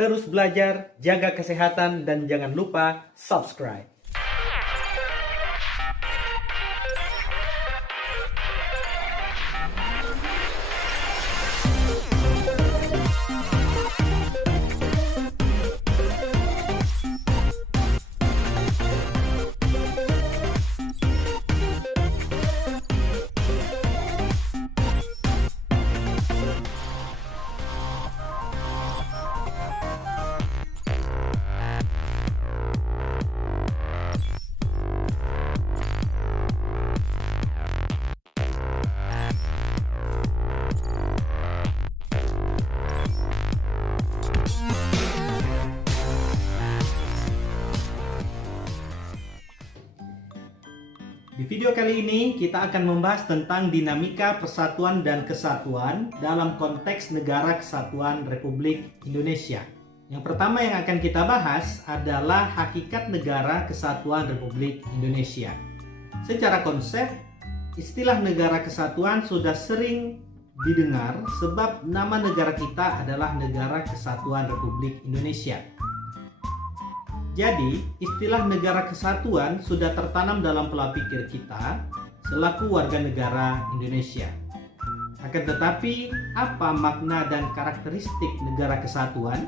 Terus belajar, jaga kesehatan, dan jangan lupa subscribe. Di video kali ini kita akan membahas tentang dinamika persatuan dan kesatuan dalam konteks Negara Kesatuan Republik Indonesia. Yang pertama yang akan kita bahas adalah hakikat Negara Kesatuan Republik Indonesia. Secara konsep, istilah Negara Kesatuan sudah sering didengar sebab nama negara kita adalah Negara Kesatuan Republik Indonesia. Jadi, istilah negara kesatuan sudah tertanam dalam pola pikir kita selaku warga negara Indonesia. Akan tetapi, apa makna dan karakteristik negara kesatuan?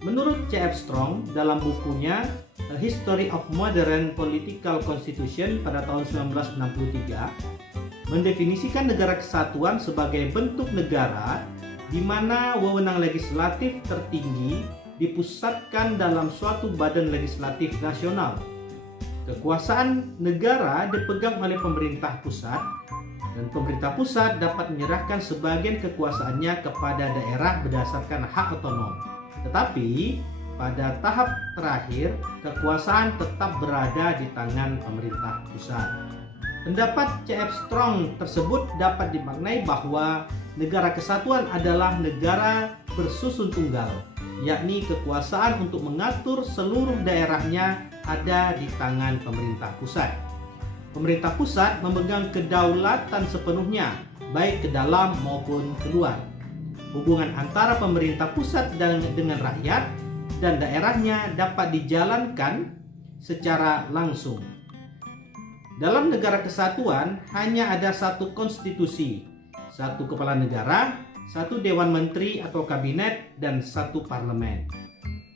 Menurut C.F. Strong dalam bukunya A History of Modern Political Constitution pada tahun 1963, mendefinisikan negara kesatuan sebagai bentuk negara di mana wewenang legislatif tertinggi dipusatkan dalam suatu badan legislatif nasional. Kekuasaan negara dipegang oleh pemerintah pusat dan pemerintah pusat dapat menyerahkan sebagian kekuasaannya kepada daerah berdasarkan hak otonom. Tetapi pada tahap terakhir kekuasaan tetap berada di tangan pemerintah pusat. Pendapat C.F. Strong tersebut dapat dimaknai bahwa negara kesatuan adalah negara bersusun tunggal, yakni kekuasaan untuk mengatur seluruh daerahnya ada di tangan pemerintah pusat. Pemerintah pusat memegang kedaulatan sepenuhnya, baik ke dalam maupun keluar. Hubungan antara pemerintah pusat dengan rakyat dan daerahnya dapat dijalankan secara langsung. Dalam negara kesatuan hanya ada satu konstitusi, satu kepala negara, satu dewan menteri atau kabinet, dan satu parlemen.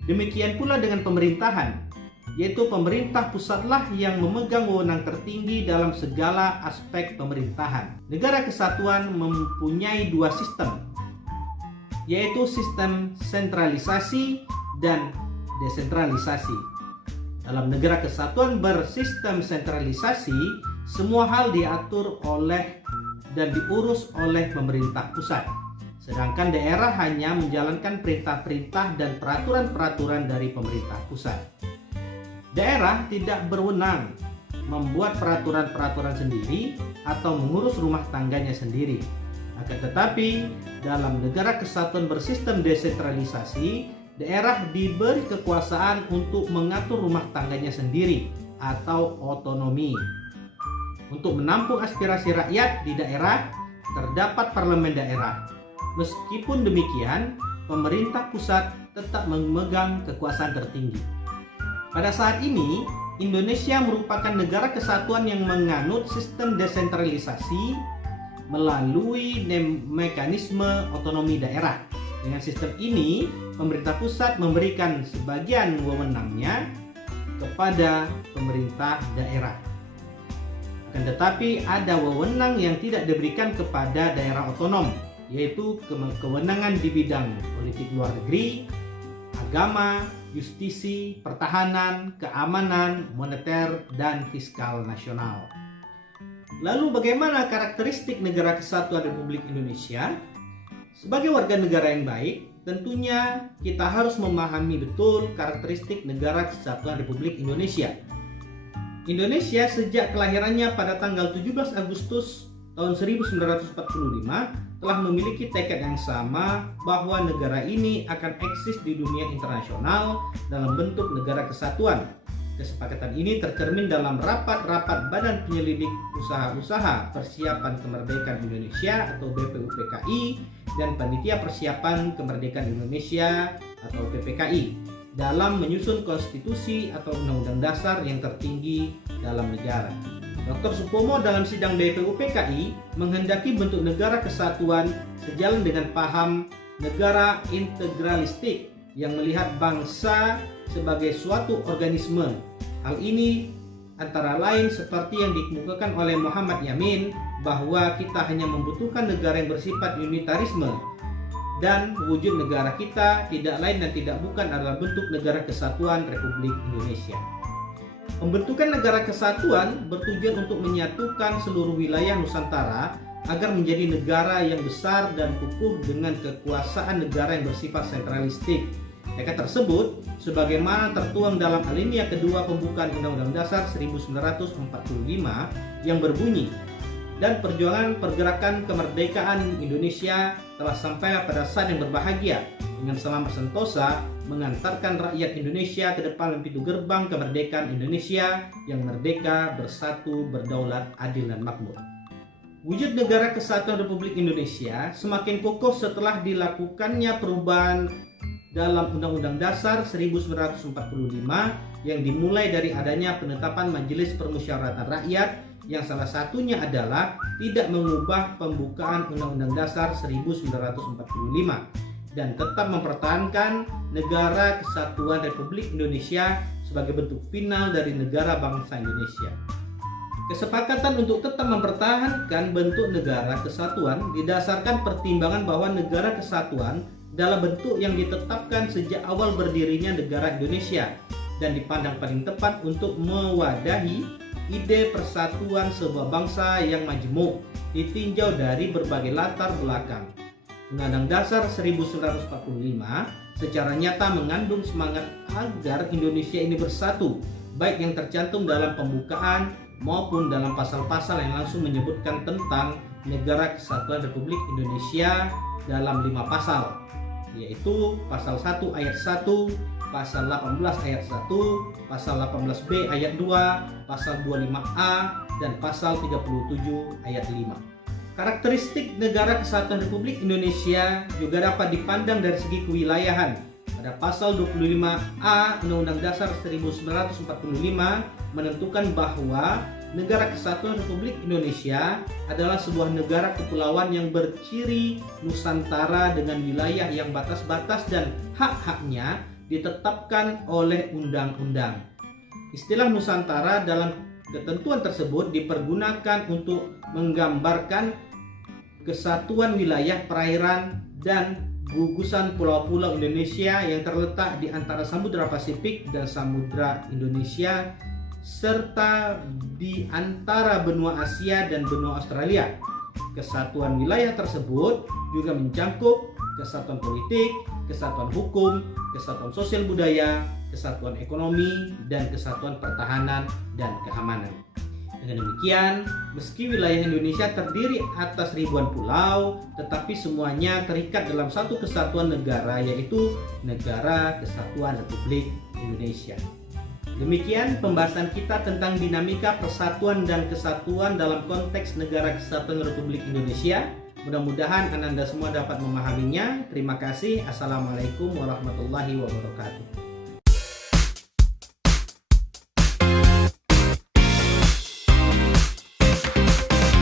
Demikian pula dengan pemerintahan, yaitu pemerintah pusatlah yang memegang wewenang tertinggi dalam segala aspek pemerintahan. Negara kesatuan mempunyai dua sistem, yaitu sistem sentralisasi dan desentralisasi. Dalam negara kesatuan bersistem sentralisasi, semua hal diatur oleh dan diurus oleh pemerintah pusat. Sedangkan daerah hanya menjalankan perintah-perintah dan peraturan-peraturan dari pemerintah pusat. Daerah tidak berwenang membuat peraturan-peraturan sendiri atau mengurus rumah tangganya sendiri. Akan tetapi, dalam negara kesatuan bersistem desentralisasi, daerah diberi kekuasaan untuk mengatur rumah tangganya sendiri atau otonomi. Untuk menampung aspirasi rakyat di daerah, terdapat parlemen daerah. Meskipun demikian, pemerintah pusat tetap memegang kekuasaan tertinggi. Pada saat ini, Indonesia merupakan negara kesatuan yang menganut sistem desentralisasi melalui mekanisme otonomi daerah. Dengan sistem ini, pemerintah pusat memberikan sebagian wewenangnya kepada pemerintah daerah. Akan tetapi ada wewenang yang tidak diberikan kepada daerah otonom, yaitu kewenangan di bidang politik luar negeri, agama, justisi, pertahanan, keamanan, moneter, dan fiskal nasional. Lalu bagaimana karakteristik negara kesatuan Republik Indonesia? Sebagai warga negara yang baik, tentunya kita harus memahami betul karakteristik negara kesatuan Republik Indonesia. Indonesia sejak kelahirannya pada tanggal 17 Agustus tahun 1945 telah memiliki tekad yang sama bahwa negara ini akan eksis di dunia internasional dalam bentuk negara kesatuan Kesepakatan ini tercermin dalam rapat-rapat Badan Penyelidik Usaha-Usaha Persiapan Kemerdekaan Indonesia atau BPUPKI dan Panitia Persiapan Kemerdekaan Indonesia atau PPKI dalam menyusun konstitusi atau undang-undang dasar yang tertinggi dalam negara. Dr. Supomo dalam sidang BPUPKI menghendaki bentuk negara kesatuan sejalan dengan paham negara integralistik yang melihat bangsa sebagai suatu organisme. Hal ini antara lain seperti yang dikemukakan oleh Muhammad Yamin bahwa kita hanya membutuhkan negara yang bersifat unitarisme dan wujud negara kita tidak lain dan tidak bukan adalah bentuk negara kesatuan Republik Indonesia. Pembentukan negara kesatuan bertujuan untuk menyatukan seluruh wilayah Nusantara agar menjadi negara yang besar dan kukuh dengan kekuasaan negara yang bersifat sentralistik. Tekad tersebut sebagaimana tertuang dalam alinea kedua pembukaan Undang-Undang Dasar 1945 yang berbunyi, dan perjuangan pergerakan kemerdekaan Indonesia telah sampai pada saat yang berbahagia dengan selamat sentosa mengantarkan rakyat Indonesia ke depan pintu gerbang kemerdekaan Indonesia yang merdeka, bersatu, berdaulat, adil dan makmur. Wujud negara kesatuan Republik Indonesia semakin kokoh setelah dilakukannya perubahan dalam Undang-Undang Dasar 1945 yang dimulai dari adanya penetapan Majelis Permusyawaratan Rakyat yang salah satunya adalah tidak mengubah pembukaan Undang-Undang Dasar 1945 dan tetap mempertahankan negara kesatuan Republik Indonesia sebagai bentuk final dari negara bangsa Indonesia. Kesepakatan untuk tetap mempertahankan bentuk negara kesatuan didasarkan pertimbangan bahwa negara kesatuan dalam bentuk yang ditetapkan sejak awal berdirinya negara Indonesia dan dipandang paling tepat untuk mewadahi ide persatuan sebuah bangsa yang majemuk ditinjau dari berbagai latar belakang. Undang-Undang Dasar 1945 secara nyata mengandung semangat agar Indonesia ini bersatu, baik yang tercantum dalam pembukaan maupun dalam pasal-pasal yang langsung menyebutkan tentang negara kesatuan Republik Indonesia dalam 5 pasal, yaitu pasal 1 ayat 1, pasal 18 ayat 1, pasal 18B ayat 2, pasal 25A, dan pasal 37 ayat 5. Karakteristik negara kesatuan Republik Indonesia juga dapat dipandang dari segi kewilayahan. Pada pasal 25A Undang-Undang Dasar 1945 menentukan bahwa negara kesatuan Republik Indonesia adalah sebuah negara kepulauan yang berciri Nusantara dengan wilayah yang batas-batas dan hak-haknya ditetapkan oleh undang-undang. Istilah Nusantara dalam ketentuan tersebut dipergunakan untuk menggambarkan kesatuan wilayah perairan dan gugusan pulau-pulau Indonesia yang terletak di antara Samudra Pasifik dan Samudra Indonesia serta di antara benua Asia dan benua Australia. Kesatuan wilayah tersebut juga mencakup kesatuan politik, kesatuan hukum, kesatuan sosial budaya, kesatuan ekonomi, dan kesatuan pertahanan dan keamanan. Dengan demikian, meski wilayah Indonesia terdiri atas ribuan pulau, tetapi semuanya terikat dalam satu kesatuan negara, yaitu Negara Kesatuan Republik Indonesia. Demikian pembahasan kita tentang dinamika persatuan dan kesatuan dalam konteks Negara Kesatuan Republik Indonesia. Mudah-mudahan Anda semua dapat memahaminya. Terima kasih. Assalamualaikum warahmatullahi wabarakatuh.